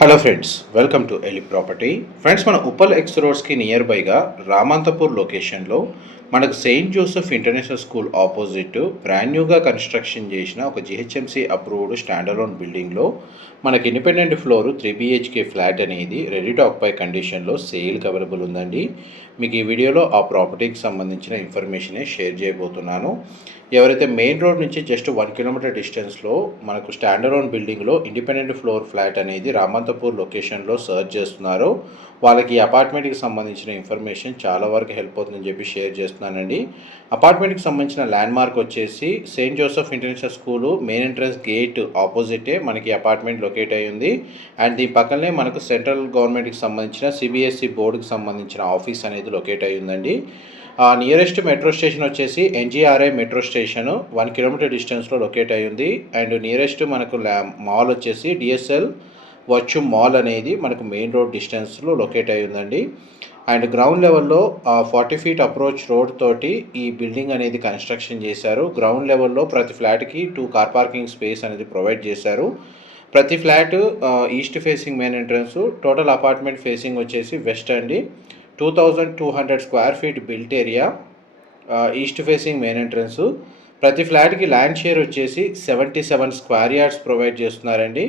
Hello friends, welcome to ఎలి property. Friends, మన Uppal X రోడ్స్కి నియర్ బైగా రామంతపూర్ లొకేషన్లో మనకు Saint Joseph international school opposite brand న్యూగా కన్స్ట్రక్షన్ చేసిన ఒక జిహెచ్ఎంసీ అప్రూవ్డ్ స్టాండర్లోన్ బిల్డింగ్లో మనకి ఇండిపెండెంట్ ఫ్లోర్ 3 BHK ఫ్లాట్ అనేది రెడీ టు ఆక్యుపై కండిషన్లో సేల్కి అవైలబుల్ ఉందండి. మీకు ఈ వీడియోలో ఆ ప్రాపర్టీకి సంబంధించిన ఇన్ఫర్మేషనే షేర్ చేయబోతున్నాను. ఎవరైతే మెయిన్ రోడ్ నుంచి జస్ట్ 1 కిలోమీటర్ డిస్టెన్స్లో మనకు స్టాండర్లోన్ బిల్డింగ్లో ఇండిపెండెంట్ ఫ్లోర్ ఫ్లాట్ అనేది రామంతపూర్ లొకేషన్లో సర్చ్ చేస్తున్నారో వాళ్ళకి ఈ అపార్ట్మెంట్కి సంబంధించిన ఇన్ఫర్మేషన్ చాలా వరకు హెల్ప్ అవుతుందని చెప్పి షేర్ చేస్తున్నానండి. అపార్ట్మెంట్కి సంబంధించిన ల్యాండ్ మార్క్ వచ్చేసి Saint Joseph international school main entrance gate ఆపోజిటే మనకి అపార్ట్మెంట్ లొకేట్ అయ్యి ఉంది. అండ్ దీని పక్కనే మనకు సెంట్రల్ గవర్నమెంట్కి సంబంధించిన సిబిఎస్ఈ బోర్డుకి సంబంధించిన ఆఫీస్ అనేది లొకేట్ అయ్యి ఉందండి. నియరెస్ట్ మెట్రో స్టేషన్ వచ్చేసి ఎన్జిఆర్ఐ మెట్రో స్టేషన్ 1 కిలోమీటర్ డిస్టెన్స్లో లొకేట్ అయ్యి ఉంది. అండ్ నియరెస్ట్ మనకు మాల్ వచ్చేసి డిఎస్ఎల్ వర్చు మాల్ అనేది మనకు మెయిన్ రోడ్ డిస్టెన్స్లో లొకేట్ అయ్యి ఉందండి. అండ్ గ్రౌండ్ లెవెల్లో 40 feet అప్రోచ్ రోడ్ తోటి ఈ బిల్డింగ్ అనేది కన్స్ట్రక్షన్ చేశారు. గ్రౌండ్ లెవెల్లో ప్రతి ఫ్లాట్కి 2 కార్ పార్కింగ్ స్పేస్ అనేది ప్రొవైడ్ చేశారు. ప్రతి flat east facing main entrance, total apartment facing వచ్చేసి వెస్ట్ అండి. 2200 square feet built area, east facing main entrance. ప్రతి ఫ్లాట్కి ల్యాండ్ షేర్ వచ్చేసి 77 స్క్వేర్ యార్డ్స్ ప్రొవైడ్ చేస్తున్నారండి.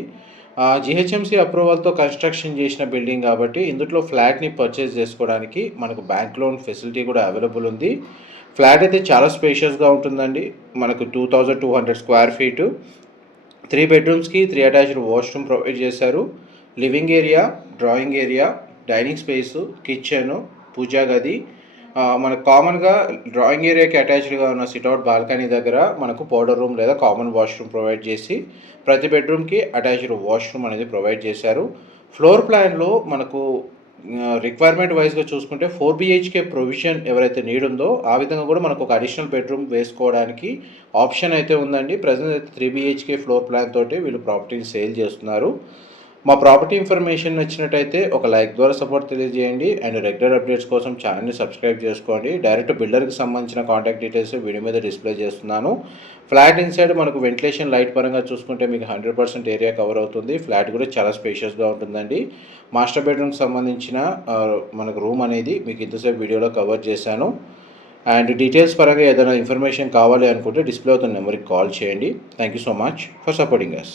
జిహెచ్ఎంసీ అప్రూవల్తో కన్స్ట్రక్షన్ చేసిన బిల్డింగ్ కాబట్టి ఇందులో ఫ్లాట్ని పర్చేస్ చేసుకోవడానికి మనకు బ్యాంక్ లోన్ ఫెసిలిటీ కూడా అవైలబుల్ ఉంది. ఫ్లాట్ అయితే చాలా స్పేషియస్గా ఉంటుందండి. మనకు 2200 square feet, 3 bedrooms, 3 attached washroom provide చేశారు. Living area, drawing area, dining space, kitchen, పూజా గది. మనకు కామన్గా డ్రాయింగ్ ఏరియాకి అటాచ్డ్గా ఉన్న సిట్అవుట్ బాల్కనీ దగ్గర మనకు పౌడర్ రూమ్ లేదా కామన్ వాష్రూమ్ ప్రొవైడ్ చేసి ప్రతి బెడ్రూమ్కి అటాచ్డ్ వాష్రూమ్ అనేది ప్రొవైడ్ చేశారు. ఫ్లోర్ ప్లాన్లో మనకు రిక్వైర్మెంట్ వైజ్గా చూసుకుంటే 4 BHK ప్రొవిజన్ ఎవరైతే నీడ్ ఉందో ఆ విధంగా కూడా మనకు ఒక అడిషనల్ బెడ్రూమ్ వేసుకోవడానికి ఆప్షన్ అయితే ఉందండి. ప్రజెంట్ అయితే 3 BHK ఫ్లోర్ ప్లాన్ తోటి వీళ్ళు ప్రాపర్టీని సేల్ చేస్తున్నారు. మా ప్రాపర్టీ ఇన్ఫర్మేషన్ నచ్చినట్టయితే ఒక లైక్ ద్వారా సపోర్ట్ తెలియజేయండి. అండ్ రెగ్యులర్ అప్డేట్స్ కోసం ఛానల్ని సబ్స్క్రైబ్ చేసుకోండి. డైరెక్ట్ బిల్డర్కి సంబంధించిన కాంటాక్ట్ డీటెయిల్స్ వీడియో మీద డిస్ప్లే చేస్తున్నాను. ఫ్లాట్ ఇన్సైడ్ మనకు వెంటిలేషన్ లైట్ పరంగా చూసుకుంటే మీకు 100% ఏరియా కవర్ అవుతుంది. ఫ్లాట్ కూడా చాలా స్పేషియస్గా ఉంటుందండి. మాస్టర్ బెడ్రూమ్కి సంబంధించిన మనకు రూమ్ అనేది మీకు ఇంతసేపు వీడియోలో కవర్ చేశాను. అండ్ డీటెయిల్స్ పరంగా ఏదైనా ఇన్ఫర్మేషన్ కావాలి అనుకుంటే డిస్ప్లే అవుతున్న నెంబర్కి కాల్ చేయండి. Thank you so much for supporting us.